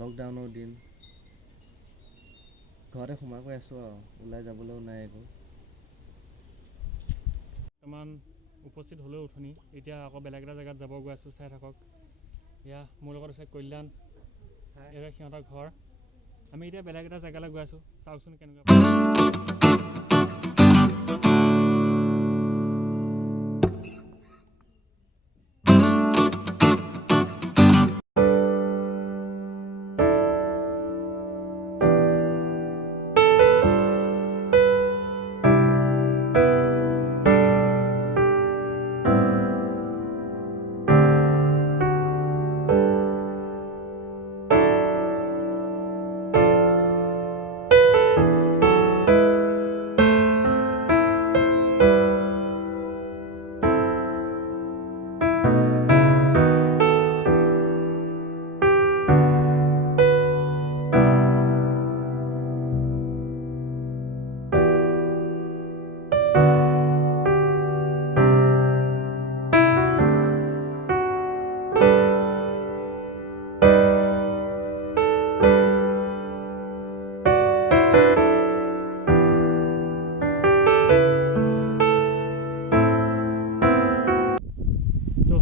লকডাউনৰ দিন ঘৰতে সোমাই গৈ আছোঁ আৰু ওলাই যাবলৈও নাই একো। বৰ্তমান উপস্থিত হ'লেও উঠনি এতিয়া আকৌ বেলেগ এটা জেগাত যাব গৈ আছোঁ। চাই থাকক, এয়া মোৰ লগত আছে কল্যাণ, এয়া সিহঁতৰ ঘৰ। আমি এতিয়া বেলেগ এটা জেগালৈ গৈ আছোঁ, চাওকচোন কেনেকুৱা।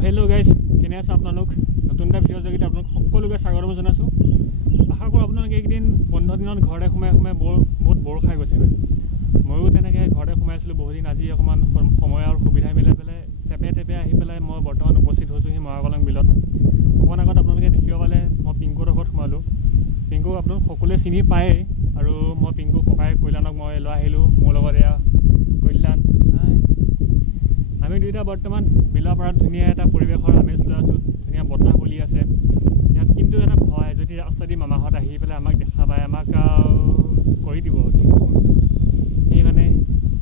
হেল্ল' গাইজ, কেনে আছে আপোনালোক? নতুন এটা ভিডিঅ'ৰ জৰিয়তে আপোনালোক সকলোকে স্বাগতম জনাইছোঁ। আশা কৰোঁ আপোনালোকে এইকেইদিন বন্ধ দিনত ঘৰতে সোমাই বহুত বৰ খাই গৈছে। ময়ো তেনেকৈ ঘৰতে সোমাই আছিলোঁ বহুদিন। আজি অকণমান সময় আৰু সুবিধা মিলাই পেলাই টেপে আহি পেলাই মই বৰ্তমান উপস্থিত হৈছোঁহি মৰাকলং বিলত। অকণ আগত আপোনালোকে দেখিব পালে মই পিংকুৰ ঘৰত সোমালোঁ। পিংকুক আপোনালোক সকলোৱে চিনি পায়েই, আৰু মই পিংকুৰ ককাই কল্যাণক মই লৈ আহিলোঁ। মোৰ লগত এয়া কল্যাণ। আমি দুয়োটা বৰ্তমান বিলৰ পাৰত ধুনীয়া এটা পৰিৱেশৰ আমেজ লৈ আছোঁ। ধুনীয়া বতাহ বলি আছে ইয়াত, কিন্তু এটা ভয়, যদি ৰাস্তাদি মামাহঁত আহি পেলাই আমাক দেখা পায়, আমাক কৰি দিব। সেইকাৰণে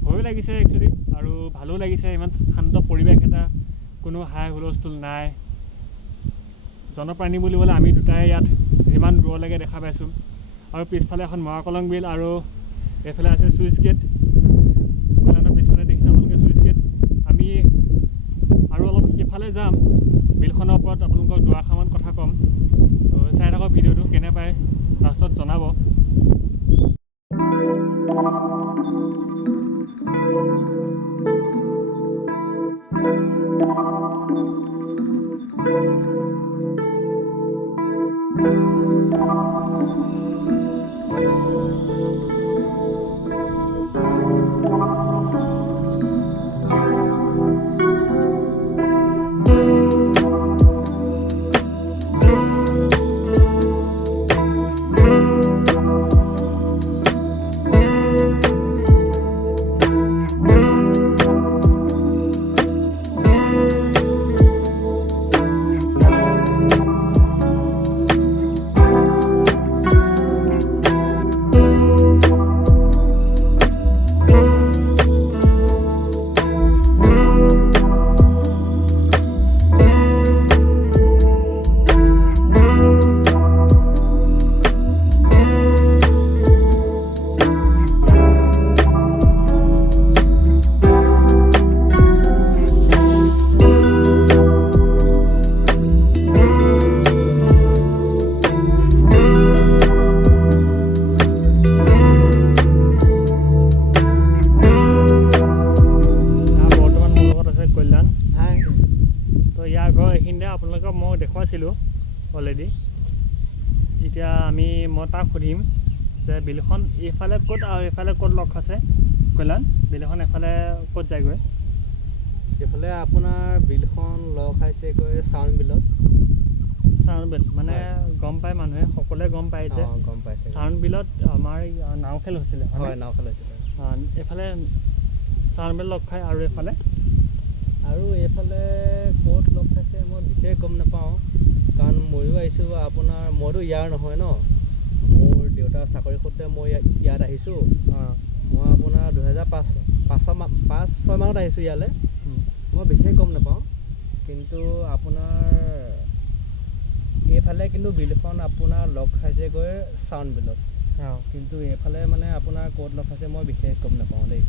ভয়ো লাগিছে একচুৱেলি, আৰু ভালো লাগিছে। ইমান শান্ত পৰিৱেশ এটা, কোনো হাই হুলস্থুল নাই। জনপ্ৰাণী বুলিবলৈ আমি দুটাই ইয়াত যিমান দূৰলৈকে দেখা পাইছোঁ। আৰু পিছফালে এখন মৰাকলং বিল, আৰু এইফালে আছে চুইচ গেট। কল্যাণৰ পিছফালে দেখিছে আপোনালোকে চুইচ গেট। আমি আৰু অলপ সিফালে যাম, বিলখনৰ ওপৰত আপোনালোকক দুআষাৰমান কথা ক'ম। চাই থাকক ভিডিঅ'টো, কেনে পায় লাষ্টত জনাব। আপোনালোকক মই দেখুৱাইছিলোঁ অলৰেডি। এতিয়া মই তাক সুধিম যে বিলখন এইফালে ক'ত আৰু এইফালে ক'ত লগ আছে। কল্যাণ, বিলখন এফালে ক'ত যায়গৈ? এইফালে আপোনাৰ বিলখন লগ খাইছেগৈ চাউন বিলত। চাউন বিল মানে গম পায় মানুহে, সকলোৱে গম পায় যে গম পাইছে চাউন বিলত আমাৰ নাও খেল হৈছিলে। হয়, নাও খেল হৈছিলে। এইফালে চাউন বিল লগ খায়, আৰু এইফালে ক'ত লগ খাইছে মই বিশেষ গম নাপাওঁ, কাৰণ ময়ো আহিছোঁ আপোনাৰ, মইতো ইয়াৰ নহয় ন। মোৰ দেউতাৰ চাকৰি সূত্ৰে মই ইয়াত আহিছোঁ। মই আপোনাৰ 2005-6 মানত আহিছোঁ ইয়ালৈ। মই বিশেষ গম নাপাওঁ, কিন্তু আপোনাৰ এইফালে কিন্তু বিলখন আপোনাৰ লগ খাইছেগৈ চাউন বিলত। কিন্তু এইফালে মানে আপোনাৰ ক'ত লগ খাইছে মই বিশেষ গম নাপাওঁ দেই।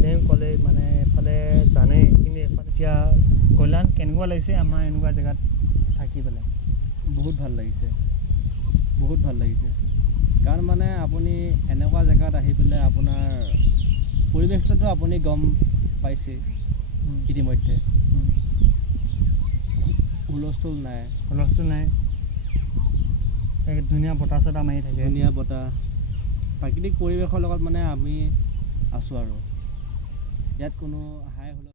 তেওঁ ক'লে মানে এফালে জানেই, কিন্তু এফালে এতিয়া কল্যাণ কেনেকুৱা লাগিছে আমাৰ এনেকুৱা জেগাত থাকি পেলাই? বহুত ভাল লাগিছে, বহুত ভাল লাগিছে কাৰণ মানে আপুনি এনেকুৱা জেগাত আহি পেলাই আপোনাৰ পৰিৱেশটোতো আপুনি গম পাইছে ইতিমধ্যে হুলস্থুল নাই এক ধুনীয়া বতাহ চতাহ মাৰি থাকে ধুনীয়া বতাহ প্ৰাকৃতিক পৰিৱেশৰ লগত মানে আমি আছোঁ আৰু ইয়াত কোনো হাই হুলস্থুল